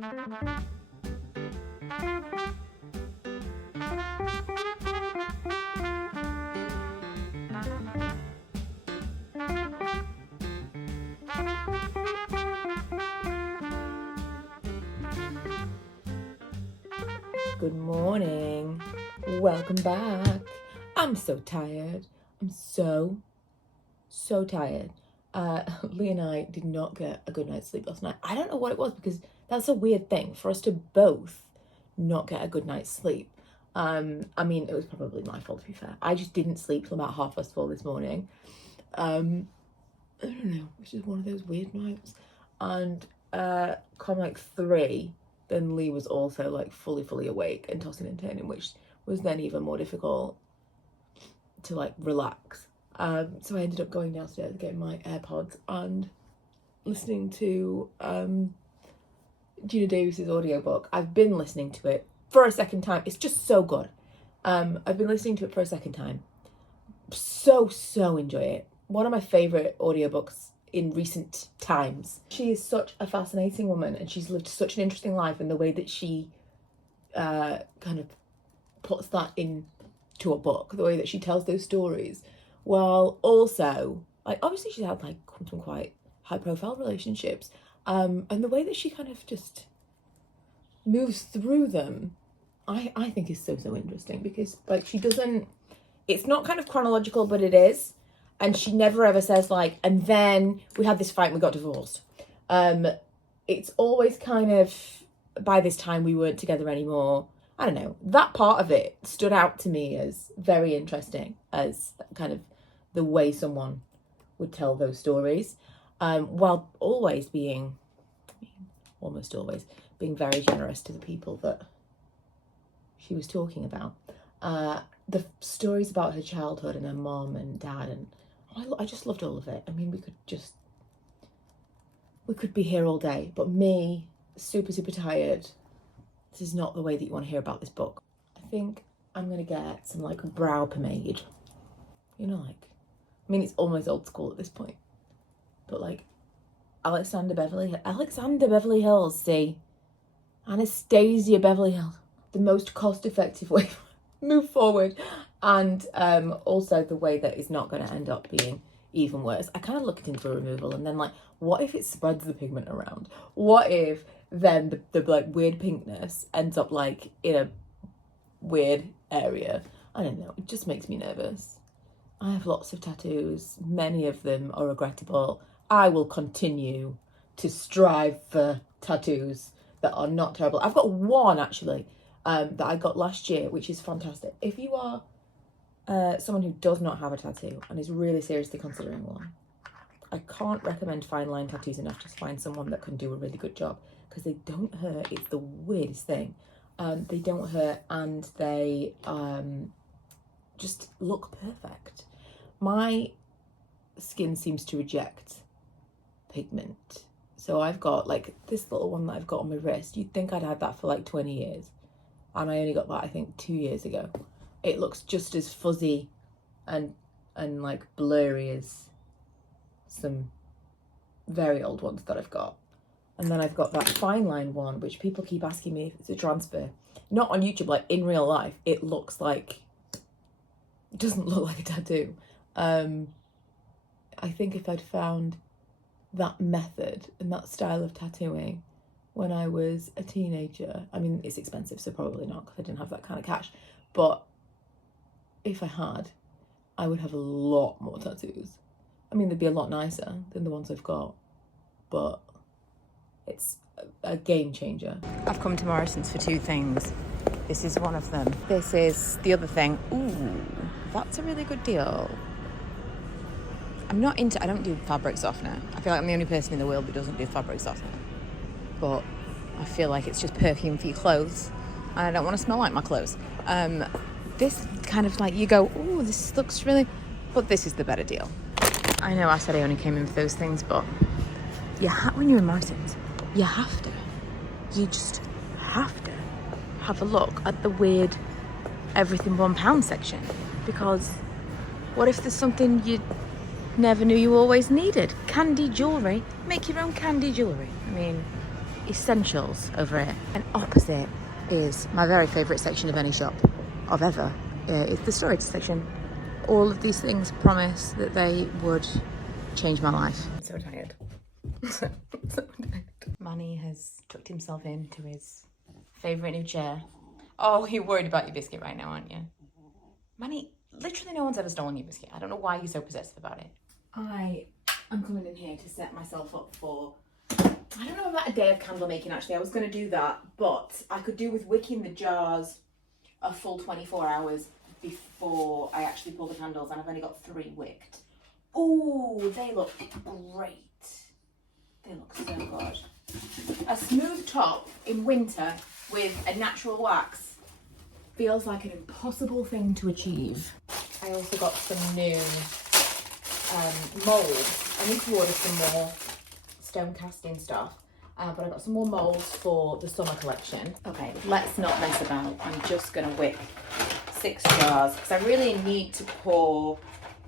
Good morning. Welcome back. I'm so tired. I'm so tired. Lee and I did not get a good night's sleep last night. I don't know what it was, because that's a weird thing for us to both not get a good night's sleep. I mean, it was probably my fault, to be fair. I just didn't sleep till about 4:30 this morning. I don't know, it's just one of those weird nights. And come like 3, then Lee was also like fully awake and tossing and turning, which was then even more difficult to like relax. So I ended up going downstairs, getting my AirPods and listening to Gina Davis's audiobook. I've been listening to it for a second time. It's just so good. I've been listening to it for a second time. So enjoy it. One of my favourite audiobooks in recent times. She is such a fascinating woman, and she's lived such an interesting life in the way that she kind of puts that into a book, the way that she tells those stories, while also, like, obviously she's had like some quite high profile relationships, and the way that she kind of just moves through them, I think is so interesting, because like she doesn't, it's not kind of chronological, but it is. And she never ever says like, and then we had this fight and we got divorced. It's always kind of, by this time we weren't together anymore. I don't know. That part of it stood out to me as very interesting, as kind of the way someone would tell those stories, while always being, almost always, being very generous to the people that she was talking about. The stories about her childhood and her mom and dad, and I just loved all of it. I mean, we could be here all day, but me, super tired. This is not the way that you want to hear about this book. I think I'm going to get some like brow pomade. You know, like, I mean, it's almost old school at this point, but like Alexander Beverly Hills, see? Anastasia Beverly Hills. The most cost-effective way to move forward, and also the way that is not going to end up being even worse. I kind of looked into a removal, and then like, what if it spreads the pigment around? What if then the like weird pinkness ends up like in a weird area? I don't know, it just makes me nervous. I have lots of tattoos. Many of them are regrettable. I will continue to strive for tattoos that are not terrible. I've got one actually that I got last year, which is fantastic. If you are someone who does not have a tattoo and is really seriously considering one, I can't recommend fine line tattoos enough to find someone that can do a really good job, because they don't hurt. It's the weirdest thing. They don't hurt, and they just look perfect. My skin seems to reject pigment, so I've got like this little one that I've got on my wrist. You'd think I'd had that for like 20 years, and I only got that I think 2 years ago. It looks just as fuzzy and like blurry as some very old ones that I've got. And then I've got that fine line one, which people keep asking me if it's a transfer. Not on YouTube, like in real life, it looks like, it doesn't look like a tattoo. I think if I'd found that method and that style of tattooing when I was a teenager, I mean, it's expensive, so probably not, because I didn't have that kind of cash. But if I had, I would have a lot more tattoos. I mean, they'd be a lot nicer than the ones I've got, but it's a game changer. I've come to Morrisons for 2 things. This is one of them. This is the other thing. Ooh, that's a really good deal. I don't do fabric softener. I feel like I'm the only person in the world who doesn't do fabric softener. But I feel like it's just perfume for your clothes, and I don't want to smell like my clothes. This kind of like, you go, ooh, this looks really, but this is the better deal. I know I said I only came in for those things, but when you're in Morrisons, you have to. You just have to have a look at the weird everything £1 section, because what if there's something you never knew you always needed? Candy jewellery. Make your own candy jewellery. I mean, essentials over here. And opposite is my very favourite section of any shop of ever. It's the storage section. All of these things promise that they would change my life. I'm so tired. so tired. Manny has tucked himself into his favourite new chair. Oh, you're worried about your biscuit right now, aren't you? Manny, literally no one's ever stolen your biscuit. I don't know why you're so possessive about it. I'm coming in here to set myself up for, I don't know about a day of candle making actually. I was going to do that, but I could do with wicking the jars a full 24 hours before I actually pull the candles, and I've only got 3 wicked. Ooh, they look great. They look so good. A smooth top in winter with a natural wax feels like an impossible thing to achieve. I also got some new moulds. I need to order some more stone casting stuff, but I got some more moulds for the summer collection. Okay, let's not mess about. I'm just gonna wick 6 jars because I really need to pour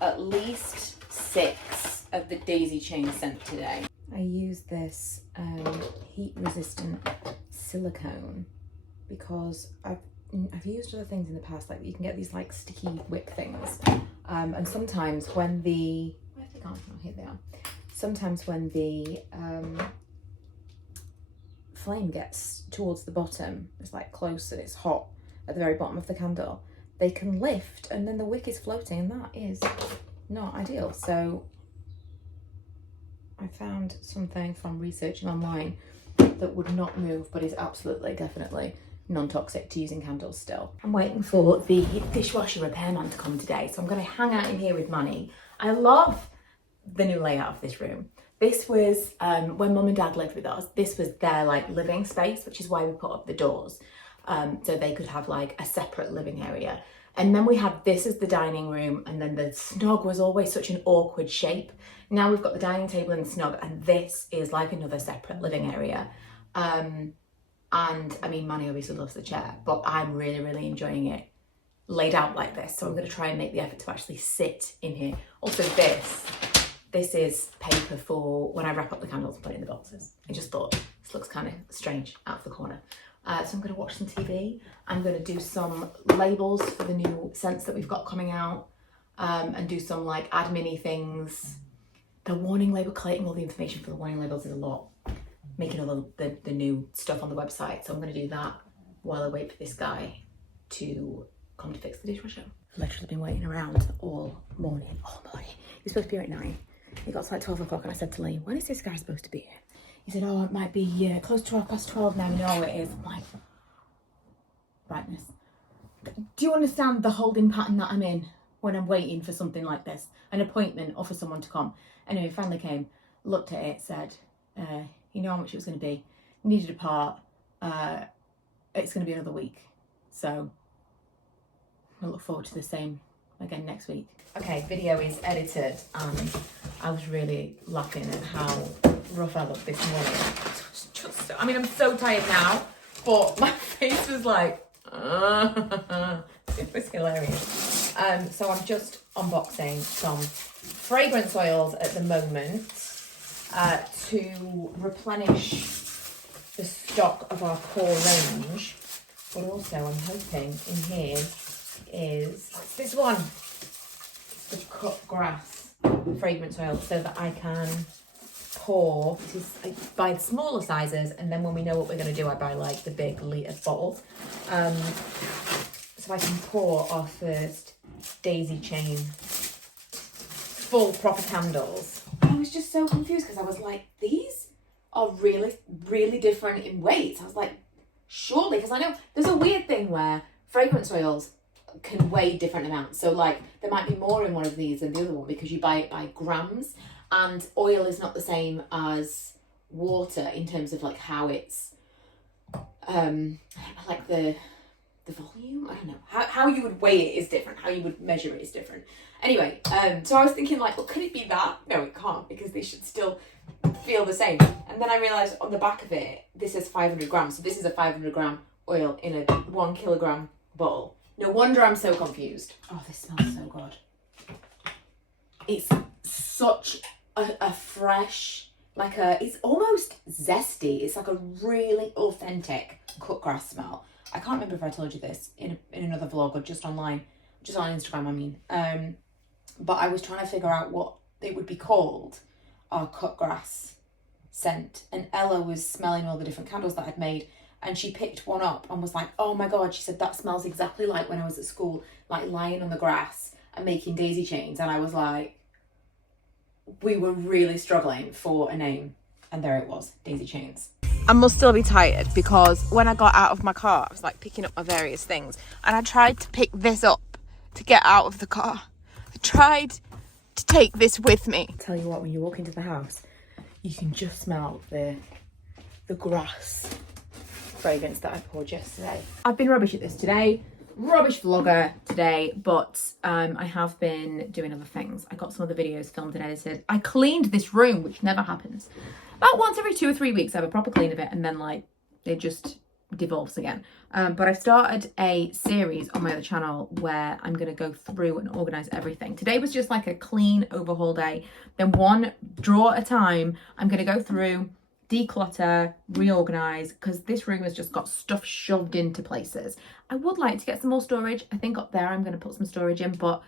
at least 6 of the daisy chain scent today. I use this heat resistant silicone because I've used other things in the past, like you can get these like sticky wick things, and sometimes when the here they are. Sometimes when the flame gets towards the bottom, it's like close and it's hot at the very bottom of the candle, they can lift and then the wick is floating, and that is not ideal. So I found something from researching online that would not move but is absolutely, definitely non-toxic to using candles still. I'm waiting for the dishwasher repairman to come today, so I'm going to hang out in here with Manny. I love the new layout of this room. This was when Mum and Dad lived with us, this was their like living space, which is why we put up the doors, so they could have like a separate living area. And then we have this as the dining room, and then the snog was always such an awkward shape. Now we've got the dining table and the snog, and this is like another separate living area. And I mean, Manny obviously loves the chair, but I'm really, really enjoying it laid out like this. So I'm going to try and make the effort to actually sit in here. Also, this is paper for when I wrap up the candles and put it in the boxes. I just thought this looks kind of strange out of the corner. So I'm going to watch some TV. I'm going to do some labels for the new scents that we've got coming out, and do some like admin-y things. The warning label, collating all the information for the warning labels is a lot. Making all the new stuff on the website. So I'm going to do that while I wait for this guy to come to fix the dishwasher. I've literally been waiting around all morning. He's supposed to be here at 9. It got to like 12 o'clock and I said to Lee, when is this guy supposed to be here? He said, oh, it might be close to 12 now. No, it is. I'm like, brightness. Do you understand the holding pattern that I'm in when I'm waiting for something like this? An appointment or for someone to come. Anyway, he finally came, looked at it, said, you know how much it was going to be. Needed a part. It's going to be another week. So I look forward to the same again next week. Okay, video is edited, and I was really laughing at how rough I looked this morning. I mean, I'm so tired now, but my face was like, it was hilarious. So I'm just unboxing some fragrance oils at the moment to replenish the stock of our core range, but also I'm hoping in here is this one, the cut grass fragrance oil, so that I can pour. I buy the smaller sizes, and then when we know what we're going to do, I buy like the big litre bottles, so I can pour our first daisy chain full proper candles. I was just so confused because I was like, these are really, really different in weight. I was like, surely, because I know there's a weird thing where fragrance oils can weigh different amounts. So like there might be more in one of these than the other one because you buy it by grams, and oil is not the same as water in terms of like how it's like the volume. I don't know how you would weigh it is different, how you would measure it is different. Anyway, so I was thinking like, well, could it be that? No, it can't, because they should still feel the same. And then I realized on the back of it, this says 500 grams. So this is a 500 gram oil in a 1 kilogram bottle. No wonder I'm so confused. Oh, this smells so good. It's such a fresh, it's almost zesty. It's like a really authentic cut grass smell. I can't remember if I told you this in another vlog or just online, just on Instagram, I mean. But I was trying to figure out what it would be called, our cut grass scent. And Ella was smelling all the different candles that I'd made, and she picked one up and was like, oh my God, she said, that smells exactly like when I was at school, like lying on the grass and making daisy chains. And I was like, we were really struggling for a name, and there it was, daisy chains. I must still be tired because when I got out of my car, I was like picking up my various things, and I tried to pick this up to get out of the car. I tried to take this with me. I'll tell you what, when you walk into the house, you can just smell the grass fragrance that I poured yesterday. I've been rubbish at this today. Rubbish vlogger today, but I have been doing other things. I got some of the videos filmed and edited. I cleaned this room, which never happens. About once every 2 or 3 weeks I have a proper clean of it, and then like it just devolves again. But I've started a series on my other channel where I'm going to go through and organise everything. Today was just like a clean overhaul day. Then one drawer at a time, I'm going to go through, declutter, reorganise, because this room has just got stuff shoved into places. I would like to get some more storage. I think up there I'm going to put some storage in, but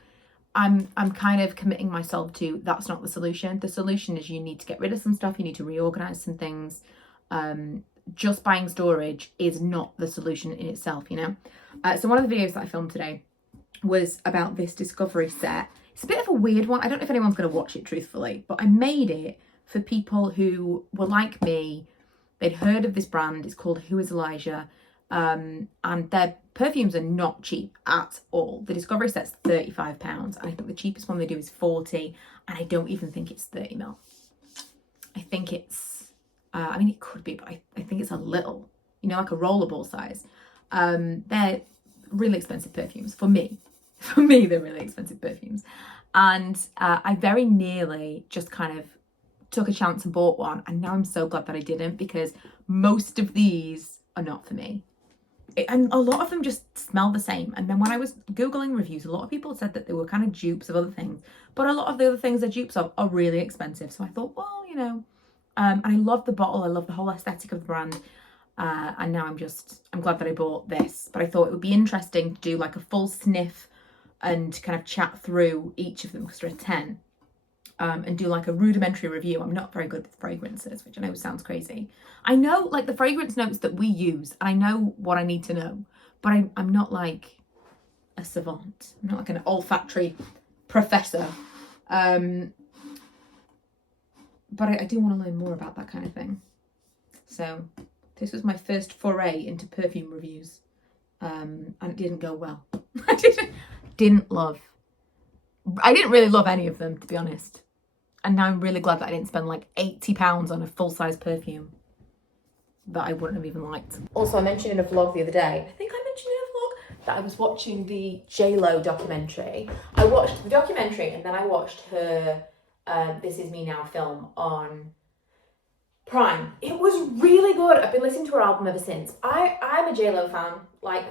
I'm kind of committing myself to that's not the solution. The solution is you need to get rid of some stuff, you need to reorganise some things. Just buying storage is not the solution in itself, you know? So one of the videos that I filmed today was about this Discovery set. It's a bit of a weird one. I don't know if anyone's going to watch it truthfully, but I made it for people who were like me. They'd heard of this brand. It's called Who is Elijah? And their perfumes are not cheap at all. The Discovery set's £35, and I think the cheapest one they do is 40, and I don't even think it's 30ml. I think it's, I mean, it could be, but I think it's a little, you know, like a rollerball size. They're really expensive perfumes for me. For me, they're really expensive perfumes. And I very nearly just kind of took a chance and bought one, and now I'm so glad that I didn't, because most of these are not for me. And a lot of them just smell the same. And then when I was Googling reviews, a lot of people said that they were kind of dupes of other things, but a lot of the other things they're dupes of are really expensive. So I thought, well, you know, and I love the bottle. I love the whole aesthetic of the brand. And now I'm glad that I bought this, but I thought it would be interesting to do like a full sniff and kind of chat through each of them, because there are 10. And do like a rudimentary review. I'm not very good with fragrances, which I know sounds crazy. I know like the fragrance notes that we use, and I know what I need to know, but I'm not like a savant. I'm not like an olfactory professor. But I do want to learn more about that kind of thing. So this was my first foray into perfume reviews, and it didn't go well. I didn't really love any of them, to be honest. And now I'm really glad that I didn't spend like £80 on a full-size perfume that I wouldn't have even liked. Also, I mentioned in a vlog the other day, I think I mentioned in a vlog, that I was watching the J-Lo documentary. I watched the documentary, and then I watched her This Is Me Now film on Prime. It was really good. I've been listening to her album ever since. I'm a J-Lo fan. Like,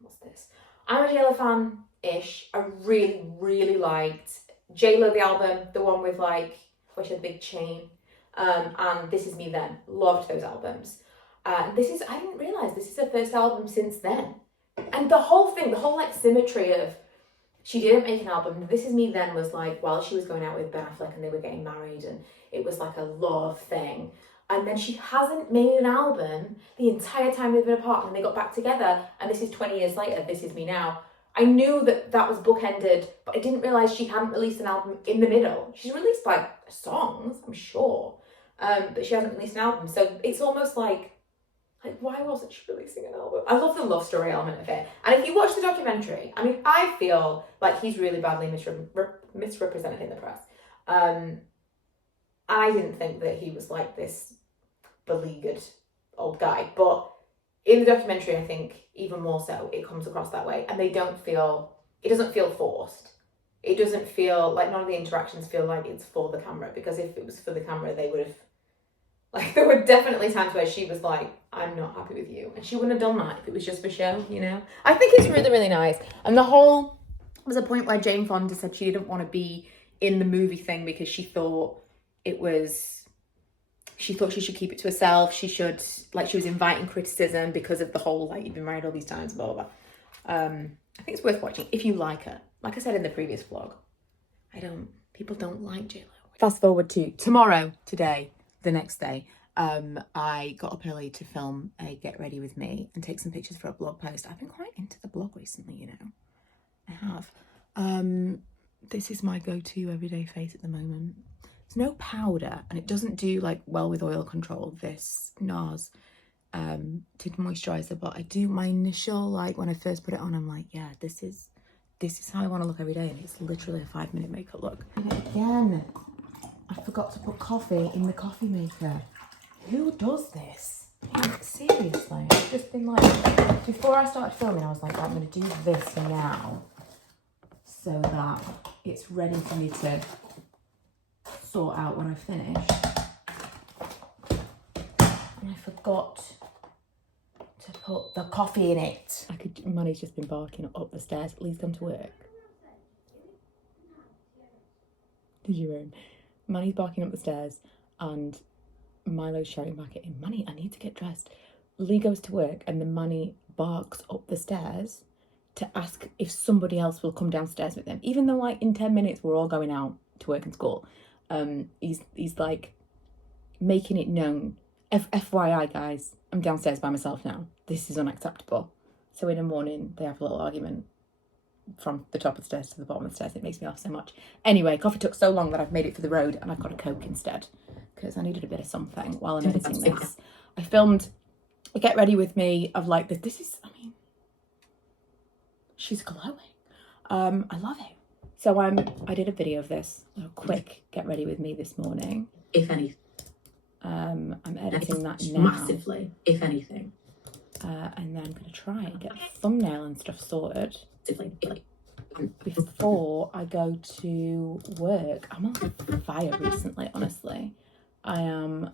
what's this? I'm a J-Lo fan-ish. I really, really liked J-Lo, the album, the one with like, where she had a big chain, and This Is Me Then. Loved those albums. I didn't realise this is her first album since then. And the whole thing, the whole like symmetry of, she didn't make an album. This Is Me Then was like while she was going out with Ben Affleck and they were getting married, and it was like a love thing. And then she hasn't made an album the entire time they've been apart, and they got back together, and this is 20 years later, This Is Me Now. I knew that was bookended, but I didn't realise she hadn't released an album in the middle. She's released like songs, I'm sure, but she hasn't released an album. So it's almost like why wasn't she releasing an album? I love the love story element of it. And if you watch the documentary, I mean, I feel like he's really badly misrepresented in the press. I didn't think that he was like this beleaguered old guy, but in the documentary, I think even more so, it comes across that way, and it doesn't feel forced. It doesn't feel like, none of the interactions feel like it's for the camera, because if it was for the camera, they would have, like, there were definitely times where she was like, I'm not happy with you, and she wouldn't have done that if it was just for show, you know? I think it's really, really nice. And there was a point where Jane Fonda said she didn't want to be in the movie thing because she thought it was she thought she should keep it to herself. She should, like, she was inviting criticism because of the whole, like, you've been married all these times, blah, blah, blah. I think it's worth watching if you like her. Like I said in the previous vlog, people don't like JLo. Fast forward to tomorrow, today, the next day. I got up early to film a get ready with me and take some pictures for a blog post. I've been quite into the blog recently, you know. I have. This is my go-to everyday face at the moment. There's no powder and it doesn't do like well with oil control, this NARS tinted moisturizer, but I do my initial, like when I first put it on, I'm like, yeah, this is how I want to look every day, and it's literally a 5-minute makeup look. And again, I forgot to put coffee in the coffee maker. Who does this? Like, seriously, I've just been like, before I started filming, I was like, I'm going to do this now so that it's ready for me to sort out when I finish. And I forgot to put the coffee in it. Money's just been barking up the stairs. Lee's gone to work. Did you hear him? Money's barking up the stairs and Milo's shouting back at him, Money, I need to get dressed. Lee goes to work and then Money barks up the stairs to ask if somebody else will come downstairs with him. Even though like in 10 minutes we're all going out to work and school. He's like making it known. FYI guys, I'm downstairs by myself now. This is unacceptable. So in the morning they have a little argument from the top of the stairs to the bottom of the stairs. It makes me laugh so much. Anyway, coffee took so long that I've made it for the road and I've got a Coke instead because I needed a bit of something while I'm editing this. I filmed a get ready with me of like this is, I mean, she's glowing. I love it. So I did a video of this, a quick get ready with me this morning. If anything. I'm editing that now. Massively, if anything. And then I'm going to try and get the thumbnail and stuff sorted. Before I go to work. I'm on fire recently, honestly. I am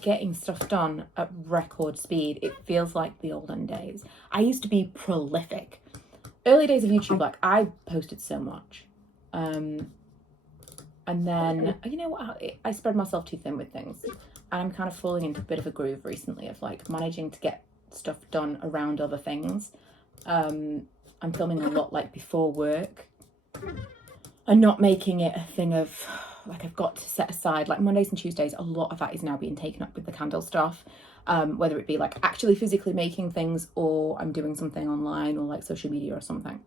getting stuff done at record speed. It feels like the olden days. I used to be prolific. Early days of YouTube, like I posted so much. And then, you know what, I spread myself too thin with things. I'm kind of falling into a bit of a groove recently of like managing to get stuff done around other things. I'm filming a lot like before work and not making it a thing of like I've got to set aside, like Mondays and Tuesdays, a lot of that is now being taken up with the candle stuff. Whether it be like actually physically making things or I'm doing something online or like social media or something.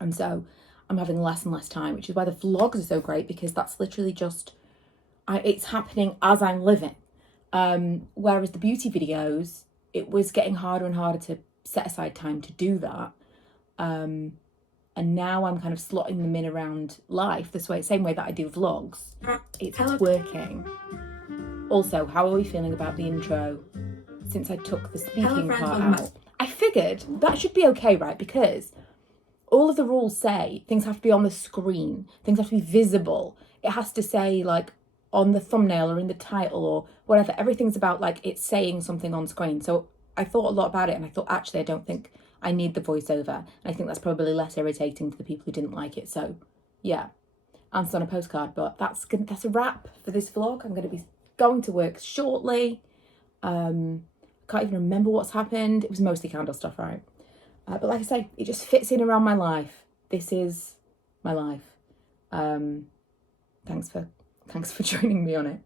And so I'm having less and less time, which is why the vlogs are so great because that's literally just, it's happening as I'm living. Whereas the beauty videos, it was getting harder and harder to set aside time to do that. And now I'm kind of slotting them in around life this way, same way that I do vlogs. It's working. Also, how are we feeling about the intro since I took the speaking part out? I figured that should be okay, right? Because all of the rules say things have to be on the screen. Things have to be visible. It has to say like on the thumbnail or in the title or whatever. Everything's about like it's saying something on screen. So I thought a lot about it and I thought, actually, I don't think I need the voiceover. And I think that's probably less irritating to the people who didn't like it. So yeah, answer on a postcard. But that's a wrap for this vlog. I'm going to be going to work shortly. Can't even remember what's happened. It was mostly candle stuff, right? But like I say, it just fits in around my life. This is my life. Thanks for joining me on it.